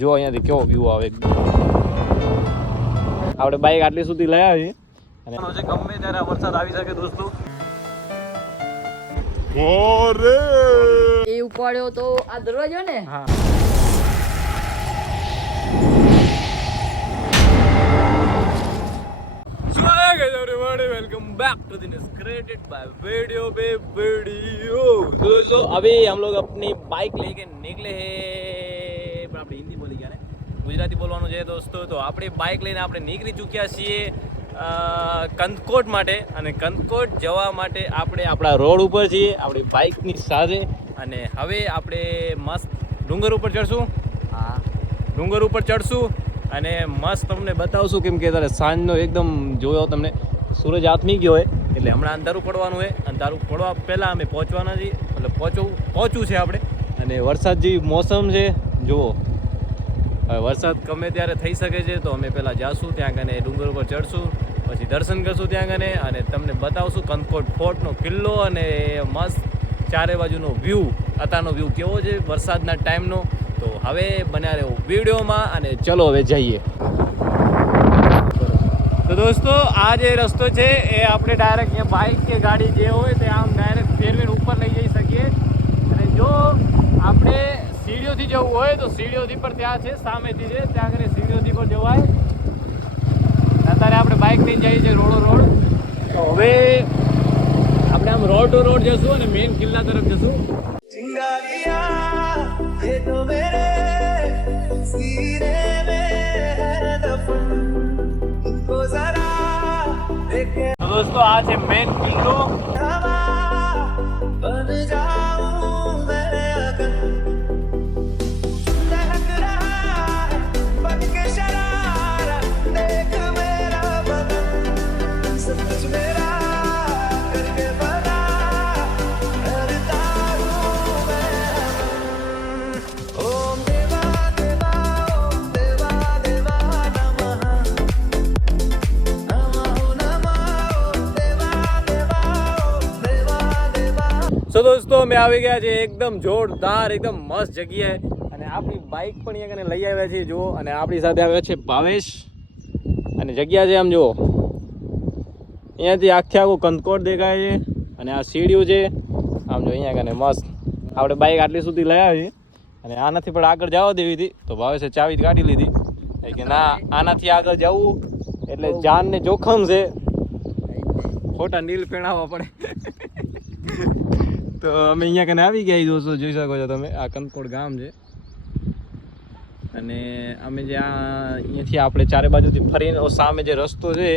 જો અહીંયાથી કેવો વ્યૂ આવે એકદમ. આપણે બાઇક આટલી સુધી લઈ આવી અને ગમે ત્યારે વરસાદ આવી શકે દોસ્તો. એ ઉપાડ્યો તો આ દરવાજો ને. હા. Welcome back to the credit by video पे वीडियो. दोस्तों अभी हम लोग अपनी बाइक लेके निकले हैं. પણ આપણે હિન્દી બોલી ગયા ને, ગુજરાતી બોલવાનું છે દોસ્તો. તો આપણે બાઇક લઈને આપણે નીકળી ચૂક્યા છીએ કંદકોટ માટે. અને કંદકોટ જવા માટે આપણે આપણા રોડ ઉપર છીએ આપણી બાઇકની સાથે. અને હવે આપણે મસ્ત ડુંગર ઉપર ચડશું. હા, ડુંગર ઉપર ચડશું અને મસ્ત તમને બતાવશું. કેમ કે ત્યારે સાંજનો એકદમ જોયો તમને સૂરજ આથમી ગયો હોય એટલે હમણાં અંધારું પડવાનું હોય. અંધારું પડવા પહેલાં અમે પહોંચવાના છીએ, મતલબ પહોંચવું છે આપણે. અને વરસાદ જેવી મોસમ છે જુઓ. હવે વરસાદ ગમે ત્યારે થઈ શકે છે તો અમે પહેલાં જાશું ત્યાં કને ડુંગર ઉપર ચડશું, પછી દર્શન કરશું ત્યાં કને અને તમને બતાવશું કંદકોટ ફોર્ટનો કિલ્લો અને મસ્ત ચારે બાજુનો વ્યૂ. અત્યારનો વ્યૂ કેવો છે વરસાદના ટાઈમનો. તો હવે બન્યા રહ્યો વિડીયોમાં અને ચલો હવે જઈએ. તો દોસ્તો આ જે રસ્તો છે એ આપણે ડાયરેક્ટ અહીંયા બાઇક કે ગાડી જે હોય તે આમ ડાયરેક્ટ ફેરવીને ઉપર લઈ જઈ શકીએ. અને જો આપણે સીડીઓથી જવું હોય તો સીડીઓથી પર ત્યાં છે, સામેથી છે, ત્યાં આગળ સીડીઓથી પર જવાય. અત્યારે આપણે બાઇક લઈને જઈએ છીએ રોડ. તો હવે આપણે આમ રોડ ટુ રોડ જશું અને મેઇન કિલ્લા તરફ જશું. તો દોસ્તો આ છે મેઇન કિલ્લો. તો દોસ્તો અમે આવી ગયા છે એકદમ જોરદાર એકદમ મસ્ત જગ્યાએ. અને આપણી બાઇક પણ અહીંયા કને લઈ આવ્યા છીએ જુઓ. અને આપણી સાથે આવ્યા છે ભાવેશ. અને જગ્યા છે આમ જુઓ, અહીંયાથી આખું કંદકોટ દેખાય છે. અને આ સીડીઓ છે આમ જો અહીંયા કને મસ્ત. આપણે બાઇક આટલી સુધી લઈ આવી અને આનાથી પણ આગળ જવા દેવી હતી તો ભાવેશે ચાવી કાઢી લીધી કે ના આનાથી આગળ જવું એટલે જાનને જોખમ છે, ખોટા નીલ પહેણાવવા પડે. તો અમે અહીંયા કને આવી ગયા દોસ્તો, જોઈ શકો છો તમે. આ કંદકોટ ગામ છે અને અમે જે અહીંયાથી આપણે ચારે બાજુથી ફરીને સામે જે રસ્તો છે,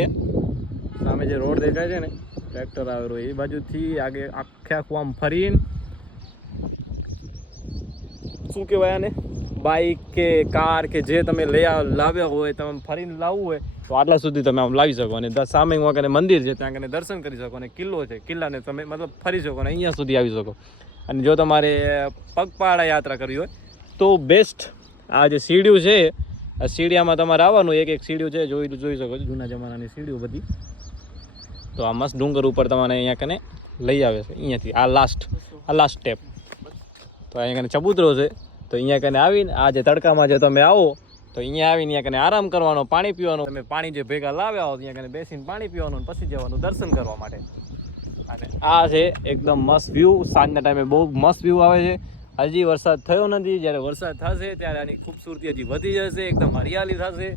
સામે જે રોડ દેખાય છે ને ટ્રેક્ટર આવેલો એ બાજુથી આગળ આખું આમ ફરીને શું કહેવાય આને બાઇક કે કાર કે જે તમે લાવ્યા હોય, તમે ફરીને લાવવું હોય તો આટલા સુધી તમે આમ લાવી શકો. અને સામે કને મંદિર છે ત્યાં કને દર્શન કરી શકો. અને કિલ્લો છે, કિલ્લાને તમે મતલબ ફરી શકો અને અહીંયા સુધી આવી શકો. અને જો તમારે પગપાળા યાત્રા કરવી હોય તો બેસ્ટ આ જે સીડીઓ છે, આ સીડીયામાં તમારે આવવાનું. એક સીડીઓ છે જોઈ શકો છો, જૂના જમાનાની સીડીઓ બધી. તો આ મસ્ત ડુંગર ઉપર તમારે અહીંયા કને લઈ આવે છે. અહીંયાથી આ લાસ્ટ સ્ટેપ. તો અહીંયા કને ચબૂતરો છે. તો અહીંયા કને આવીને આ જે તડકામાં જે તમે આવો તો અહીંયા આવીને અહીંયા કને આરામ કરવાનો, પાણી પીવાનું. તમે પાણી જે ભેગા લાવ્યા હો ત્યાં કને બેસીને પાણી પીવાનું પછી જવાનું દર્શન કરવા માટે. અને આ છે એકદમ મસ્ત વ્યૂ. સાંજના ટાઈમે બહુ મસ્ત વ્યૂ આવે છે. હજી વરસાદ થયો નથી, જ્યારે વરસાદ થશે ત્યારે આની ખૂબસૂરતી હજી વધી જશે, એકદમ હરિયાળી થશે.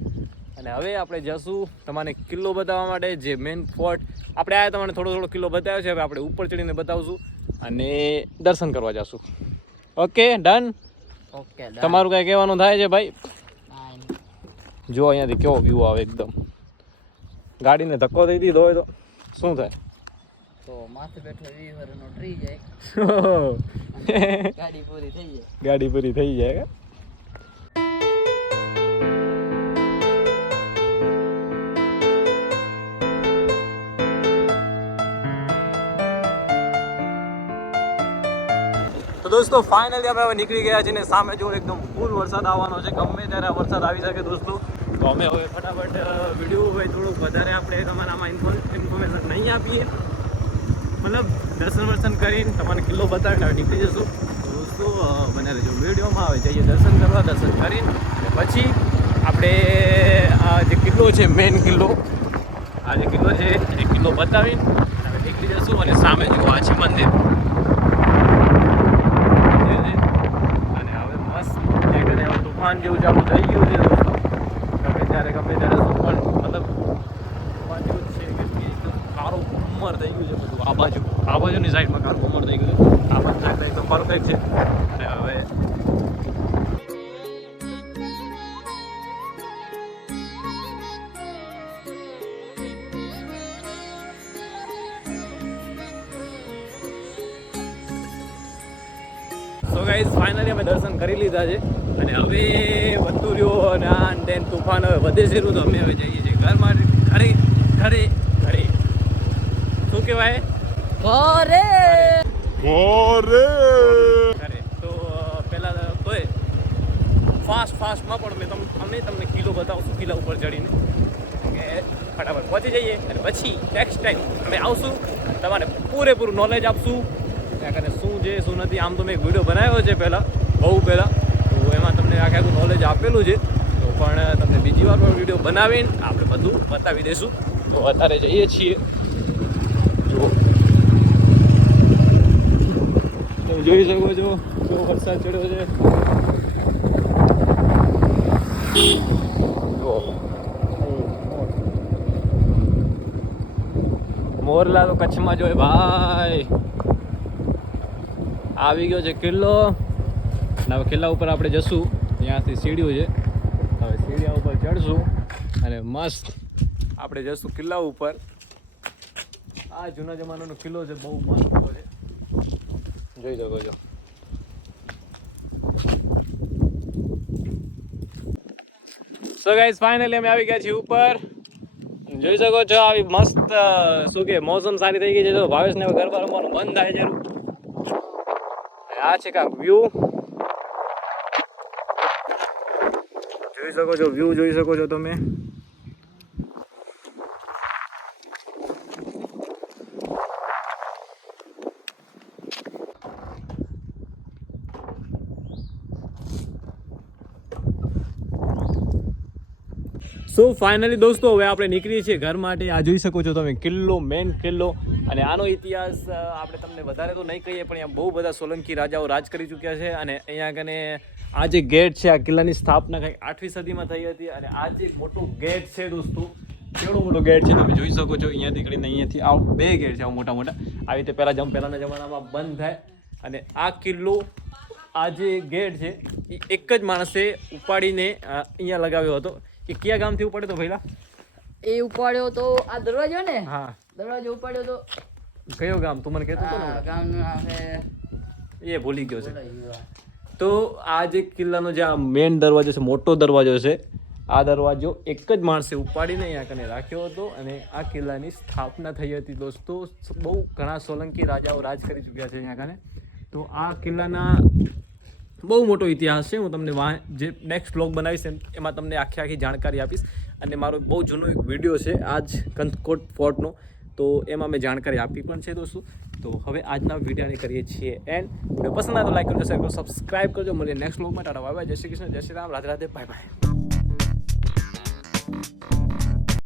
અને હવે આપણે જશું તમને કિલ્લો બતાવવા માટે, જે મેઇન ફોર્ટ. આપણે આ તમને થોડો કિલ્લો બતાવ્યો છે, હવે આપણે ઉપર ચડીને બતાવશું અને દર્શન કરવા જશું. Okay done. ઓકે, તમારું કઈ કહેવાનું થાય છે ભાઈ? જો અહીંયાથી કેવો વ્યૂ આવે એકદમ. ગાડીને ધક્કો દઈ દીધો હોય તો શું થાય? તો માથે બેઠો વીવરનો ટ્રી જાય, ગાડી પૂરી થઈ જાય. ગાડી પૂરી થઈ જાય. તો દોસ્તો ફાઇનલી અમે હવે નીકળી ગયા છીએ ને સામે જો એકદમ ફૂલ વરસાદ આવવાનો છે. ગમે ત્યારે વરસાદ આવી શકે દોસ્તો. તો અમે હવે ફટાફટ વિડીયો હોય થોડુંક વધારે આપણે તમારામાં ઇન્ફોર્મેશન નહીં આપીએ, મતલબ દર્શન કરીને તમને કિલ્લો બતાવીને નીકળી જશું. દોસ્તો મને જો વિડીયોમાં આવે જઈએ દર્શન કરવા, દર્શન કરીને અને પછી આપણે આ જે કિલ્લો છે મેઇન કિલ્લો, આ જે કિલ્લો છે એ કિલ્લો બતાવીને અને નીકળી જશું અને સામે જો આ છે મંદિર. અને હવે મસ્ત તુફાન જેવું ચાલુ થઈ ગયું છે દોસ્તો. ગમે ત્યારે શું પણ મતલબ તુફાન જેવું છે કે એકદમ કાળો ઉમર થઈ ગયું છે બધું. આ બાજુની સાઈડમાં કાળું ઉમર થઈ ગયું છે. આ બાજુ સાઈડ એકદમ પરફેક્ટ છે. અને હવે સો ગાઈઝ ફાઇનલી અમે દર્શન કરી લીધા છે અને હવે વધતું રહ્યો અને આ તેન તુફાન હવે વધે છે તો અમે હવે જઈએ છીએ ઘરમાં. ઘરે શું કહેવાય ઘરે તો પહેલાં તોય ફાસ્ટમાં પણ અમે તમને કિલ્લો બતાવશું, કિલ્લા ઉપર ચડીને કે ફટાફટ પહોંચી જઈએ અને પછી નેક્સ્ટ ટાઈમ અમે આવશું, તમારે પૂરેપૂરું નોલેજ આપશું ત્યાં કરીને શું છે શું નથી. આમ તો મેં એક વિડીયો બનાવ્યો છે બહુ પહેલાં, તો એમાં તમને આખું નોલેજ આપેલું છે. તો પણ તમને બીજી વાર પણ વિડીયો બનાવીને આપણે બધું બતાવી દઈશું. તો અત્યારે જઈએ છીએ. જો તમે જોઈ શકો છો કેવો વરસાદ ચડ્યો છે. જો મોરલા તો કચ્છમાં જોય ભાઈ. આવી ગયો છે કિલ્લો અને હવે કિલ્લા ઉપર આપણે જશું. ત્યાંથી સીડીઓ છે, હવે સીડિયા ઉપર ચડશું અને મસ્ત આપણે જશું કિલ્લા ઉપર. આ જૂના જમાનાનો કિલ્લો છે, બહુ મસ્ત કિલ્લો છે, જોઈ શકો છો. સો ગાઈઝ ફાઇનલી અમે આવી ગયા છીએ ઉપર. જોઈ શકો છો આવી મસ્ત શું કે મોસમ સારી થઈ ગઈ છે. તો ભાવેશને હવે ગરબા રમવાનું બંધ થાય છે. આ છે કાંક વ્યૂ જોઈ શકો છો, વ્યૂ જોઈ શકો છો તમે. સો ફાઇનલી દોસ્તો હવે આપણે નીકળીએ છીએ ઘર માટે. આ જોઈ શકો છો તમે કિલ્લો, મેઇન કિલ્લો. અને આનો ઇતિહાસ આપણે તમને વધારે તો નહીં કહીએ, પણ અહીંયા બહુ બધા સોલંકી રાજાઓ રાજ કરી ચૂક્યા છે. અને અહીંયા કને આ જે ગેટ છે, આ કિલ્લાની સ્થાપના કંઈક 8મી સદીમાં થઈ હતી. અને આ જે મોટો ગેટ છે દોસ્તો, કેવડો મોટો ગેટ છે તમે જોઈ શકો છો. અહીંયાથી કરીને અહીંયાથી આ 2 ગેટ છે મોટા મોટા. આવી રીતે પહેલાંના જમાનામાં બંધ થાય. અને આ કિલ્લો, આ જે ગેટ છે એ એક જ માણસે ઉપાડીને અહીંયા લગાવ્યો હતો. એ કયા ગામથી ઉપાડ્યો તો પહેલા? એ ઉપાડ્યો તો આ દરવાજો ને, હા દરવાજો ઉપાડ્યો તો કયો ગામ તું મને કહેતો હતો ને? ગામનું નામ છે એ ભૂલી ગયો છે. તો આ જે કિલ્લાનો જે આ મેઇન દરવાજો છે, મોટો દરવાજો છે, આ દરવાજો એક જ માણસે ઉપાડીને અહીંયા કને રાખ્યો હતો. અને આ કિલ્લાની સ્થાપના થઈ હતી દોસ્તો. બહુ ઘણા સોલંકી રાજાઓ રાજ કરી ચૂક્યા છે અહીંયા કને. તો આ કિલ્લાના બહુ મોટો ઇતિહાસ છે. હું તમને જે નેક્સ્ટ વ્લોગ બનાવીશ એમાં તમને આખી જાણકારી આપીશ. અને મારો બહુ જૂનો એક વિડીયો છે આજ કંથકોટ ફોર્ટનો, તો એમાં મેં જાણકારી આપી પણ છે દોસ્તો. તો હવે આજના વિડીયોને કરીએ છીએ એન્ડ. વિડીયો પસંદ આવે તો લાઈક કરજો, શેર કરજો, સબસ્ક્રાઈબ કરજો. મળીએ નેક્સ્ટ વ્લોગમાં. ટાટા બાય બાય, જય શ્રી કૃષ્ણ, જય શ્રી રામ, રાધે રાધે, બાય બાય.